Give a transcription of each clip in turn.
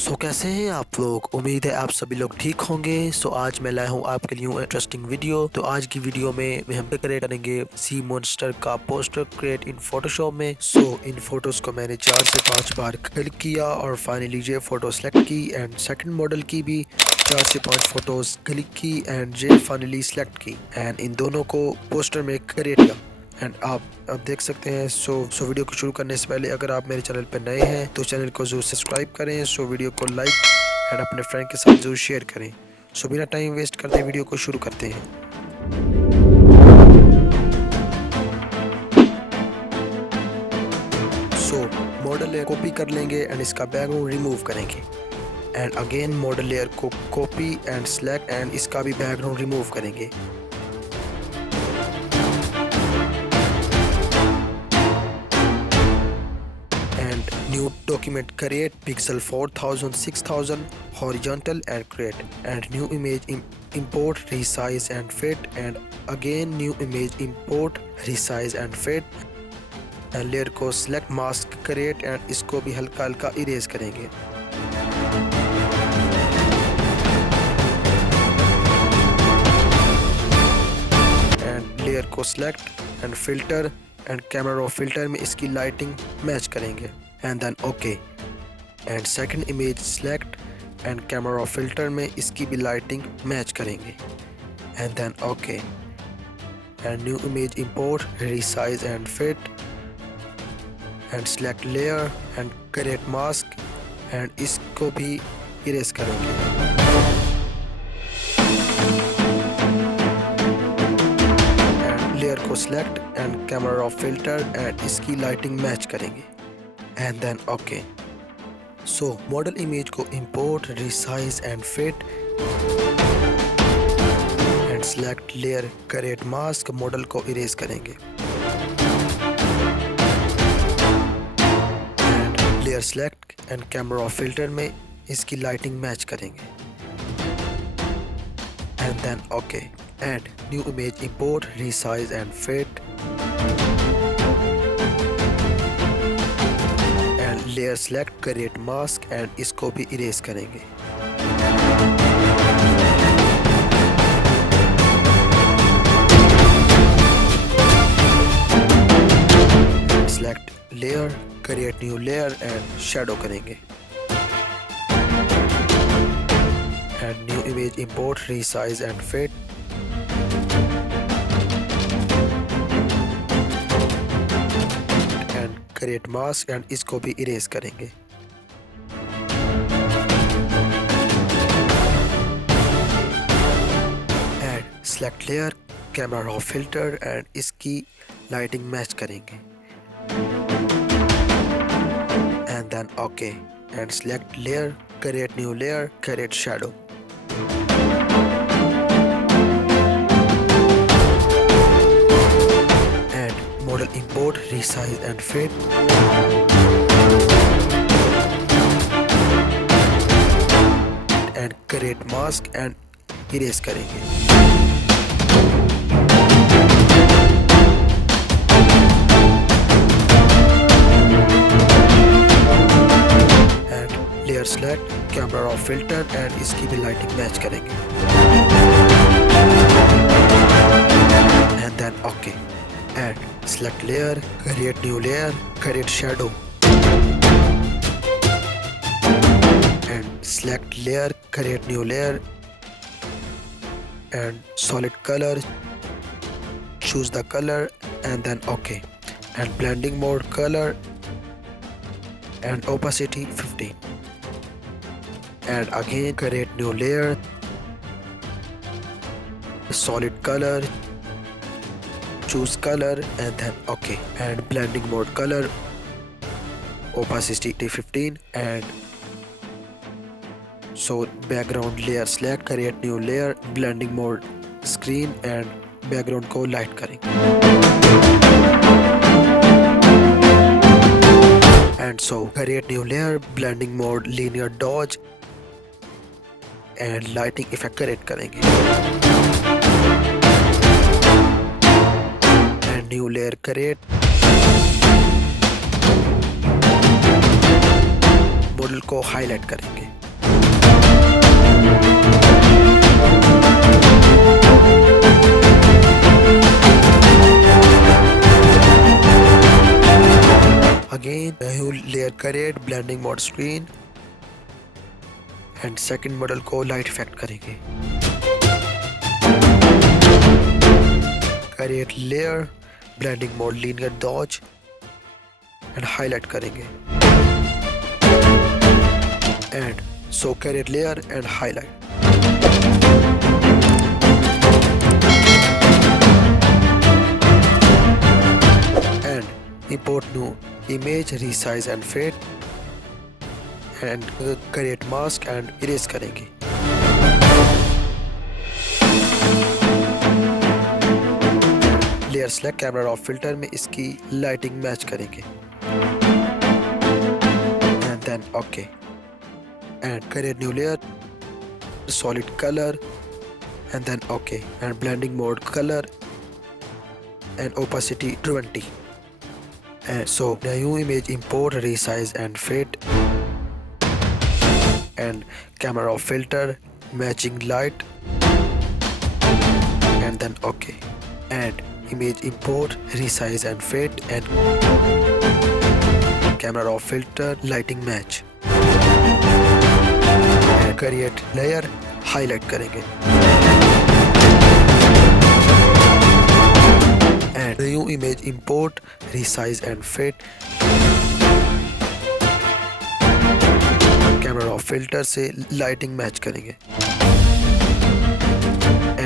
कैसे हैं आप लोग। उम्मीद है आप सभी लोग ठीक होंगे। आज मैं लाया हूँ आपके लिए इंटरेस्टिंग वीडियो। तो आज की वीडियो में हम क्रिएट करेंगे सी मॉन्स्टर का पोस्टर क्रिएट इन फोटोशॉप में। इन फोटोज को मैंने 4 से 5 बार क्लिक किया और फाइनली ये फोटो सेलेक्ट की एंड सेकंड मॉडल की भी 4 से 5 फोटोज क्लिक की एंड ये फाइनली सेलेक्ट की एंड इन दोनों को पोस्टर में क्रिएट किया एंड आप देख सकते हैं। वीडियो को शुरू करने से पहले अगर आप मेरे चैनल पर नए हैं तो चैनल को जरूर सब्सक्राइब करें। वीडियो को लाइक एंड अपने फ्रेंड के साथ जरूर शेयर करें। बिना टाइम वेस्ट करते वीडियो को शुरू करते हैं। मॉडल लेयर कॉपी कर लेंगे एंड इसका बैकग्राउंड रिमूव करेंगे एंड अगेन मॉडल लेयर को कॉपी एंड सिलेक्ट एंड इसका भी बैकग्राउंड रिमूव करेंगे। New document create pixel 4000 6000 horizontal and create and new image import resize and fit and again new image import resize and fit and layer को select mask create and इसको भी हल्का हल्का इरेज करेंगे। and layer को select and filter and camera raw filter में इसकी lighting match करेंगे and then OK and second image select and camera raw filter में इसकी भी लाइटिंग मैच करेंगे and then OK and new image import resize and fit and select layer and create mask and इसको भी इरेज करेंगे and layer को select and camera raw filter and इसकी lighting match करेंगे and then OK। Model image को import resize and fit and select layer create mask model को इरेज करेंगे and layer select and camera filter में इसकी lighting match करेंगे and then OK and new image import resize and fit layer select create mask and इसको भी इरेज करेंगे select layer create new layer and shadow करेंगे and new image import resize and fit create mask and इसको भी इरेज करेंगे and select layer camera raw filter and इसकी lighting match करेंगे and then okay and select layer create new layer create shadow model import resize and fit and create mask and erase करेंगे and layer select camera raw filter and इसकी भी lighting match करेंगे and then OK and select layer create new layer create shadow and select layer create new layer and solid color choose the color and then OK and blending mode color and opacity 15 and again create new layer solid color choose color and then OK and blending mode color opacity 15 and background layer select create new layer blending mode screen and background को light करेंगे and create new layer blending mode linear dodge and lighting effect create करेंगे new layer create model को हाईलाइट करेंगे। Again, you layer create blending mode screen and second model को light effect करेंगे। create layer blending mode linear dodge and highlight करेंगे and so create layer and highlight and import new image resize and fade and create mask and erase करेंगे। Layer select camera raw filter में इसकी lighting match करेंगे and then okay and create new layer solid colour and then okay and blending mode colour and opacity 20 and so new image import resize and fade and camera raw filter matching light and then okay and image import resize and fade and camera raw filter lighting match and create layer highlight करेंगे and new image import resize and fade camera raw filter से lighting match करेंगे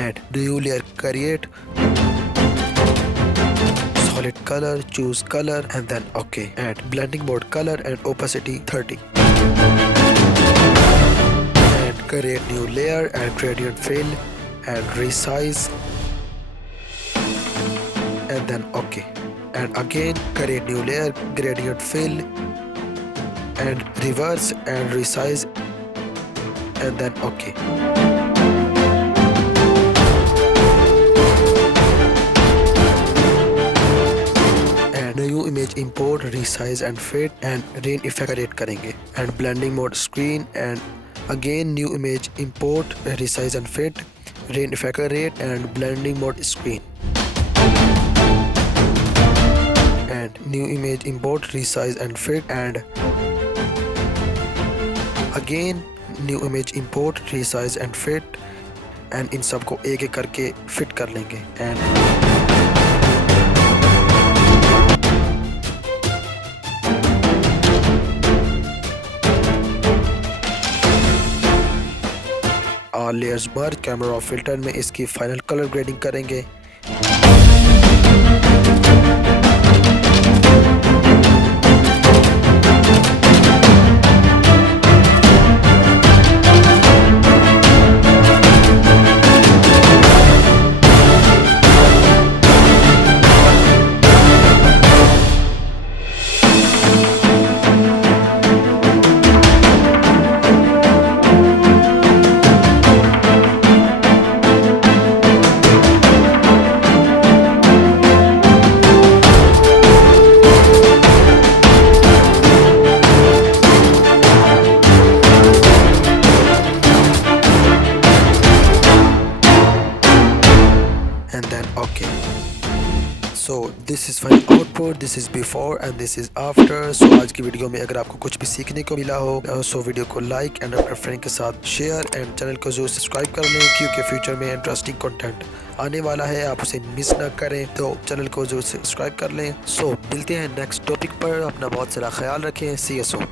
and new layer create solid color choose color and then okay and blending mode color and opacity 30 and create new layer and gradient fill and resize and then okay and again create new layer gradient fill and reverse and resize and then okay and new image import resize and fade and rain effect create करेंगे and blending mode screen and again new image import resize and fade rain effect create and blending mode screen and new image import resize and fit and again new image import resize and fit and इन सब को एक एक करके फिट कर लेंगे and layers merge camera filter में इसकी final colour grading करेंगे and then okay so this is final output this is before and this is after so आज की वीडियो में अगर आपको कुछ भी सीखने को मिला हो सो वीडियो को लाइक एंड अपने फ्रेंड के साथ शेयर एंड चैनल को जरूर सब्सक्राइब कर लें क्योंकि फ्यूचर में इंटरेस्टिंग कंटेंट आने वाला है आप उसे मिस ना करें तो चैनल को जरूर सब्सक्राइब कर लें सो मिलते हैं नेक्स्ट टॉपिक पर अपना बहुत सारा ख्याल रखें सी यू सून।